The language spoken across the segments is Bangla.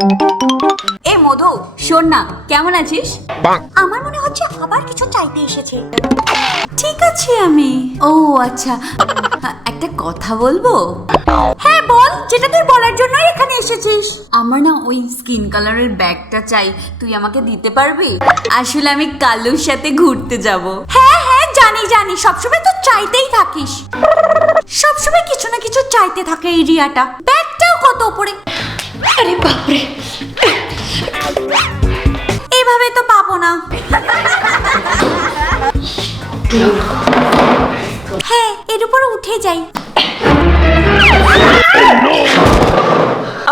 এ মধু, শোন না, কেমন আছিস? আমার মনে হচ্ছে আবার কিছু চাইতে এসেছে। ঠিক আছে আমি। ও আচ্ছা, একটা কথা বলবো? হ্যাঁ বল, যেটা তুই বলার জন্য এখানে এসেছিস। আমার না ওই স্কিন কালারের ব্যাগটা চাই, তুই আমাকে দিতে পারবি? আসলে আমি কালুর সাথে ঘুরতে যাব। হ্যাঁ হ্যাঁ জানি জানি, সবসময় তো চাইতেই থাকিস, সবসময় কিছু না কিছু চাইতে থাকে এই রিয়াটা। ব্যাগটাও কত উপরে। আরে বাপরে, এইভাবে তো পাবো না। হ্যাঁ, এর উপর উঠে যাই।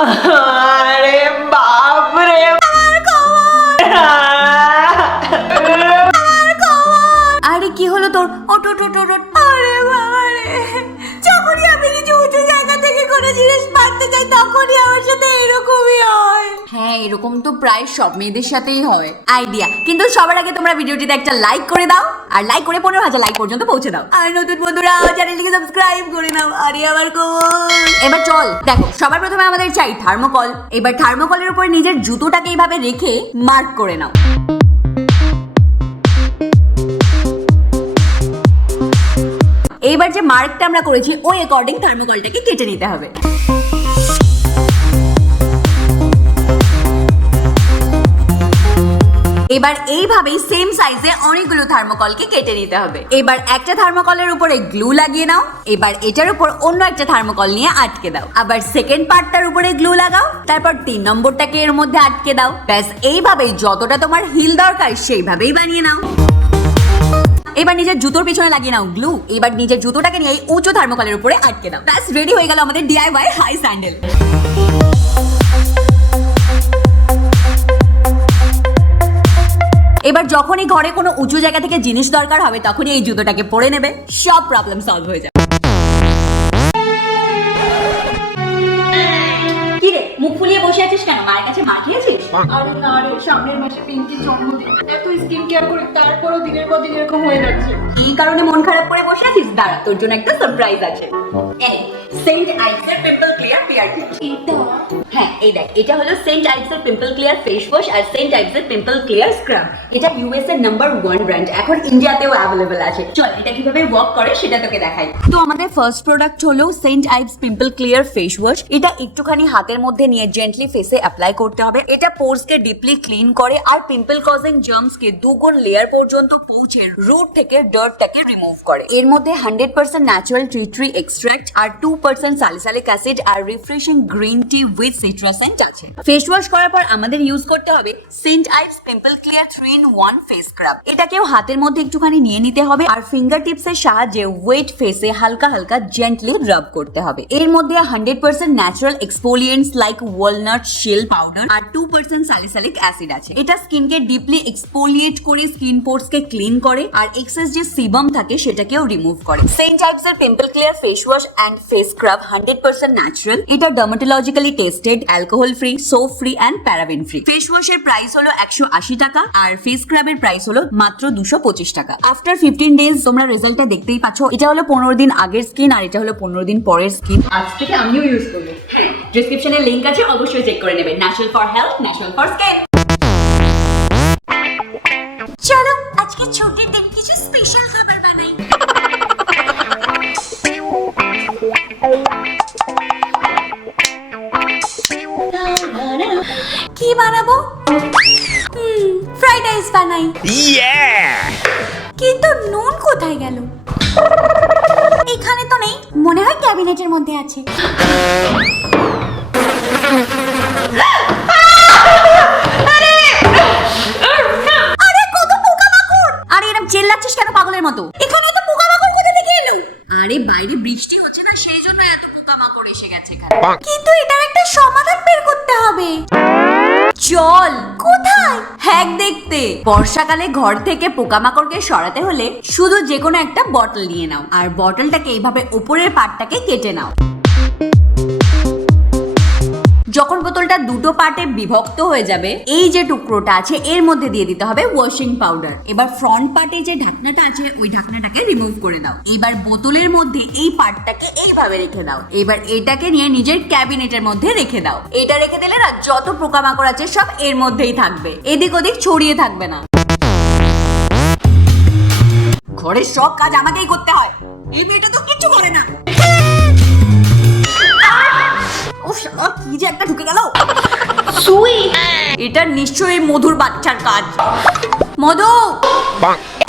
আরে বাপরে, আরে কি হলো তোর? ওটো টোটো। আরে বাবা রে, যখনই আমি কিছু উঁচু জায়গা থেকে কোনো জিনিস মারতে চাই তখনই আমার সাথে এরকমই হয়। হ্যাঁ, এরকম তো প্রায় সব মেয়েদের সাথেই হয়। আইডিয়া, কিন্তু সবার আগে তোমরা ভিডিওটিতে একটা লাইক করে দাও, আর লাইক করে 15,000 লাইক পর্যন্ত পৌঁছে দাও। আর নতুন বন্ধুরা চ্যানেলটিকে সাবস্ক্রাইব করে নাও। আরে আবার এবার চল দেখো, সবার প্রথমে আমাদের চাই থার্মোকল। এবার থার্মোকলের উপর নিজের জুতোটাকে এইভাবে রেখে মার্ক করে নাও। এইবার যে মার্কটা আমরা করেছি ওই অ্যাকর্ডিং থার্মোকলটাকে কেটে নিতে হবে। এবার এইভাবেই সেম সাইজে অনেকগুলো থার্মোকলকে কেটে নিতে হবে। এবার একটা থার্মোকলের উপরে গ্লু লাগিয়ে নাও। এবার এটার উপর অন্য একটা থার্মোকল নিয়ে আটকে দাও। আবার সেকেন্ড পার্টটার উপরে গ্লু লাগাও, তারপর 3 নম্বরটাকে এর মধ্যে আটকে দাও। ব্যাস, এইভাবেই যতটা তোমার হিল দরকার সেইভাবেই বানিয়ে নাও। এবার নিজের জুতোর পিছনে লাগিয়ে নাও গ্লু। এবার নিজের জুতোটাকে নিয়ে উঁচু থার্মোকলের উপরে আটকে দাও। ব্যাস, রেডি হয়ে গেল আমাদের DIY হাই স্যান্ডেল। এবার যখনই ঘরে কোনো উঁচু জায়গা থেকে জিনিস দরকার হবে তখনই এই জুতোটাকে পরে নেবে, সব প্রবলেম সলভ হয়ে যাবে। কি রে, মুখ ফুলিয়ে বসে আছিস কেন? মায়ের কাছে মা খেয়েছিস? আরে না রে, সামনের মাসে পিঙ্কির জন্মদিন, এত স্কিন কেয়ার করে তারপরও দিনের পর দিন এরকম হয়ে যাচ্ছে। এই কারণে মন খারাপ করে বসে আছিস? দাঁড়া, তোর জন্য একটা সারপ্রাইজ আছে। এই সেন্ট আইভসের পিম্পল ক্লিয়ার পিয়ার কিট। এটা? হ্যাঁ, এই দেখ, এটা হলো সেন্ট আইভসের পিম্পল ক্লিয়ার ফেস ওয়াশ আর সেন্ট আইভসের পিম্পল ক্লিয়ার স্ক্রাব। এটা ইউএস এর নাম্বার 1 ব্র্যান্ড, এখন ইন্ডিয়াতেও অ্যাভেলেবল আছে। চল এটা কিভাবে ওয়ার্ক করে সেটা তোকে দেখাই। তো আমাদের ফার্স্ট প্রোডাক্ট হলো St Ives pimple clear face wash. এটা একটুখানি হাতের মধ্যে নিয়ে জেন্টলি ফেসে অ্যাপ্লাই করতে হবে। এটা পোরসকে ডিপলি ক্লিন করে আর পিম্পল কজিং জার্মসকে দুগুণ লেয়ার পর্যন্ত পৌঁছে রুট থেকে ডার্টটাকে রিমুভ করে। এর মধ্যে 100% ন্যাচারাল টি ট্রি এক্সট্রাক্ট আর 2% স্যালিসাইলিক অ্যাসিড আর refreshing green tea with citrus scent আছে। ফেস ওয়াশ করার পর আমাদের ইউজ করতে হবে St Ives pimple clear 3-in-1 face scrub. এটাকেও হাতের মধ্যে একটুখানি নিয়ে নিতে হবে আর ফিঙ্গার টিপস এর সাহায্যে ওয়েট ফেসে হালকা হালকা জেন্টলি রাব করতে হবে। এর মধ্যে 100% natural exfoliants like walnut shell powder আর 2% স্যালিসাইলিক অ্যাসিড আছে। এটা স্কিনকে ডিপলি এক্সফোলিয়েট করে স্কিন পোরসকে ক্লিন করে আর এক্সেস যে সিবাম থাকে সেটাকেও রিমুভ করে। সেন্ট আইভস এর pimple clear face wash and face scrub 100% natural. এটা dermatologically tested, alcohol free, soap free and paraben free. Face ওয়াশের প্রাইস হলো 180 টাকা আর ফেস স্ক্রাবের প্রাইস হলো মাত্র 225 টাকা। আফটার 15 ডেজ তোমরা রেজাল্টটা দেখতেই পাচ্ছ। এটা হলো 15 দিন আগের স্কিন আর এটা হলো 15 দিন পরের স্কিন। আজ থেকে আমিও ইউজ করবো। ডেসক্রিপশনে লিংক আছে, অবশ্যই চেক করে নেবেন। Natural for health, natural for skin. চলো আজকে ছুটির দিন কিছু স্পেশাল খাবার বানাই। কি বানাবো? ফ্রাইড রাইস বানাই। কিন্তু নুন কোথায় গেল? এখানে তো নেই, মনে হয় ক্যাবিনেটের মধ্যে আছে। আরে কত পোকামাকড়! আরে এরকম চেল্লাচ্ছিস কেন পাগলের মতো? এখানে তো পোকামাকড় কোথা থেকে এলো? আরে বাইরে বৃষ্টি হচ্ছে না, সেই জন্য এত পোকামাকড় এসে গেছে এখানে। কিন্তু এটার একটা সমাধান বের করতে হবে। চল। কোথায়? হ্যাক দেখতে। বর্ষাকালে ঘর থেকে পোকামাকড়কে সরাতে হলে শুধু যে কোনো একটা বটল নিয়ে নাও আর বটলটাকে এইভাবে উপরের পার্টটাকে কেটে নাও। যখন বোতলটা দুটো পার্টে বিভক্ত হয়ে যাবে, এই যে টুকরোটা আছে এর মধ্যে দিয়ে দিতে হবে ওয়াশিং পাউডার। এবার ফ্রন্ট পার্টে যে ঢাকনাটা আছে ওই ঢাকনাটাকে রিমুভ করে দাও। এবার বোতলের মধ্যে এই পার্টটাকে এইভাবে রেখে দাও। এবার এটাকে নিয়ে নিজের ক্যাবিনেটের মধ্যে রেখে দাও। এটা রেখে দিলে না যত পোকামাকড় আছে সব এর মধ্যেই থাকবে, এদিক ওদিক ছড়িয়ে থাকবে না। ঘরের সব কাজ আমাকেই করতে হয়, এই মেয়েটা তো কিচ্ছু করে না। কি যে একটা ঢুকে গেল সুই, এটা নিশ্চয়ই মধুর বাচ্চার কাজ। মধু,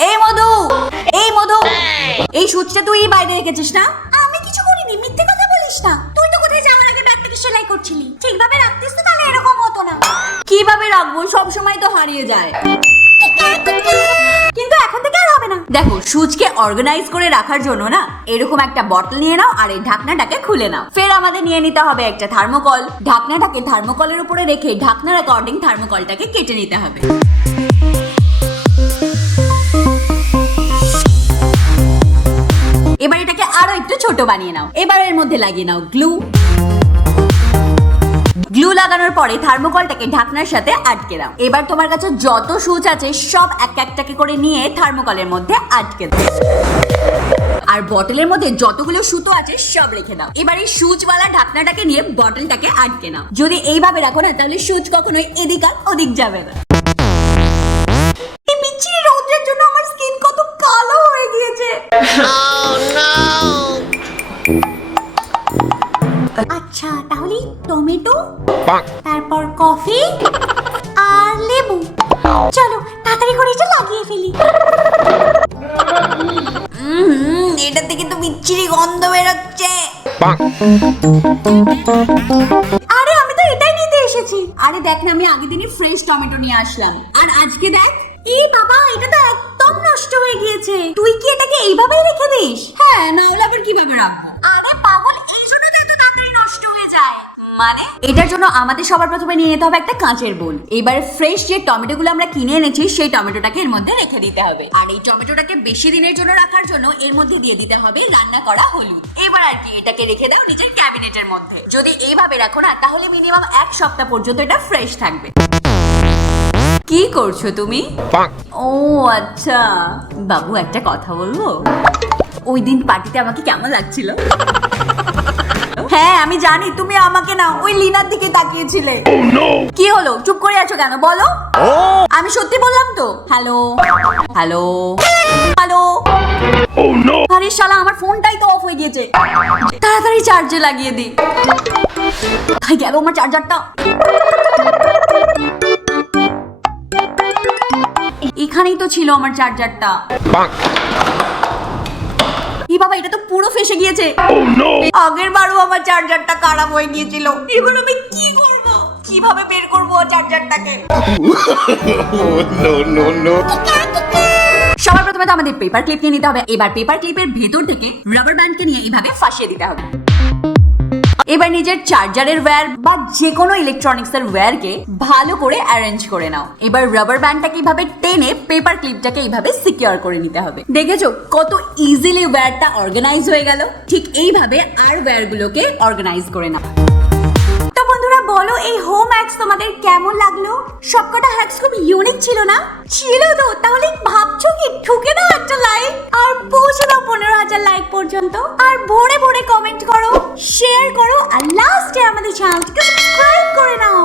এই মধু, এই মধু, এই সুচটা তুই বাইরে রেখেছিস না? আমি কিছু করিনি, মিথ্যে কথা বলিস না। তুই তো কোথায় যাওয়ার আগে ব্যাগটাকে সেলাই করছিলি, ঠিকভাবে রাখতিস তো তাহলে এরকম হতো না। কিভাবে রাখবো, সব সময় তো হারিয়ে যায়। কিন্তু এখন থেকে আর হবে না। দেখো, সুচকে অর্গানাইজ করে রাখার জন্য না এরকম একটা বটল নিয়ে নাও আর এই ঢাকনাটাকে খুলে নাও। ফের আমাদের নিয়ে নিতে হবে একটা থার্মোকল। ঢাকনাটাকে থার্মোকলের উপরে রেখে ঢাকনার অ্যাকর্ডিং থার্মোকলটাকে কেটে নিতে হবে। এবার এটাকে আরো একটু ছোট বানিয়ে নাও। এবার এর মধ্যে লাগিয়ে নাও গ্লু। গ্লু লাগানোর পরে থার্মোকলটাকে ঢাকনার সাথে আটকে দাও। এবার তোমার কাছে যত সুচ আছে সব এক একটাকে করে নিয়ে থার্মোকলের মধ্যে আটকে দাও। আর বটলের মধ্যে যতগুলো সুতো আছে সব রেখে দাও। এবার এই সুচওয়ালা ঢাকনাটাকে নিয়ে বটলটাকে আটকে নাও। যদি এইভাবে রাখো না তাহলে সুচ কখনোই এদিক আর ওদিক যাবে না। এই বিচ্ছিরি রৌদ্রের জন্য আমার স্কিন কত কালো হয়ে গিয়েছে। আচ্ছা, তাহলে টমেটো, তারপর কফি আর লেবু। চলো তাড়াতাড়ি করে এটা লাগিয়ে ফেলি। এটা থেকে তো বিচ্ছিরি গন্ধ বেরোচ্ছে। আরে আমি তো এটাই নিতে এসেছি। আরে দেখ না, আমি আগের দিনই ফ্রেশ টমেটো নিয়ে আসলাম, আর আজকে দেখ, এই বাবা, এটা তো একদম নষ্ট হয়ে গিয়েছে। তুই কি এটাকে এইভাবেই রেখে দিস? হ্যাঁ, না হলে আবার কিভাবে রাখবো? আরে পাগল, এই জন্য তো এত তাড়াতাড়ি নষ্ট হয়ে যায়। মানে এটার জন্য আমাদের সবার প্রথমে নিয়ে নিতে হবে একটা কাঁচের বোল। এবারে ফ্রেশ যে টমেটোগুলো আমরা কিনে এনেছি সেই টমেটোটাকে এর মধ্যে রেখে দিতে হবে। আর এই টমেটোটাকে বেশি দিনের জন্য রাখার জন্য এর মধ্যে দিয়ে দিতে হবে রান্না করা হলুদ। এবার আর কি এটাকে রেখে দাও নিজের ক্যাবিনেটের মধ্যে। যদি এইভাবে রাখো না তাহলে মিনিমাম 1 সপ্তাহ পর্যন্ত এটা ফ্রেশ থাকবে। কি করছো তুমি? ও আচ্ছা বাবু, একটা কথা বলবো? ওই দিন পার্টিতে আমাকে কেমন লাগছিল? হ্যাঁ আমি জানি, তুমি আমাকে না ওই লিনার দিকে তাকিয়েছিলে। কি হলো, চুপ করে আছো কেন বলো? আমি সত্যি বললাম তো। Hello hello hello. আরে শালা, আমার ফোনটাই তো অফ হয়ে গিয়েছে। তাড়াতাড়ি চার্জে লাগিয়ে দি। তাই গেল আমার চার্জারটা। এখানেই তো ছিল আমার চার্জারটা। এই বাবা, এটা তো পুরো ফেসে গিয়েছে। আগের বারও আমার চার্জারটা খারাপ হয়ে গিয়েছিল। এবার আমি কি করব? কিভাবে বের করব চার্জারটাকে? সবার প্রথমে তো আমাদের পেপার ক্লিপ নিয়ে নিতে হবে। এবার পেপার ক্লিপের ভেতর থেকে রাবার ব্যান্ডকে নিয়ে এইভাবে ফাঁসিয়ে দিতে হবে। এবার নিজের চার্জারের ওয়্যার বা যে কোনো ইলেকট্রনিক্স এর ওয়্যারকে ভালো করে অ্যারেঞ্জ করে নাও। এবার রাবার ব্যান্ডটাকে এইভাবে টেনে পেপার ক্লিপটাকে এইভাবে সিকিউর করে নিতে হবে। দেখেছো কত ইজিলি ওয়্যারটা অর্গানাইজ হয়ে গেল? ঠিক এইভাবে আর ওয়্যারগুলোকে অর্গানাইজ করে নাও। তো বন্ধুরা বলো, এই হোম হ্যাক্স তোমাদের কেমন লাগলো? সবকটা হ্যাক্স খুব ইউনিক ছিল না? ছিল তো। তাহলে ভাবছো কি, ঠুকে দাও একটা লাইক আর পৌঁছে দাও 15,000 লাইক পর্যন্ত। আর ভরে ভরে কমেন্ট করো, শেয়ার করো, আর লাস্টে আমাদের চ্যানেলটিকে সাবস্ক্রাইব করে নাও।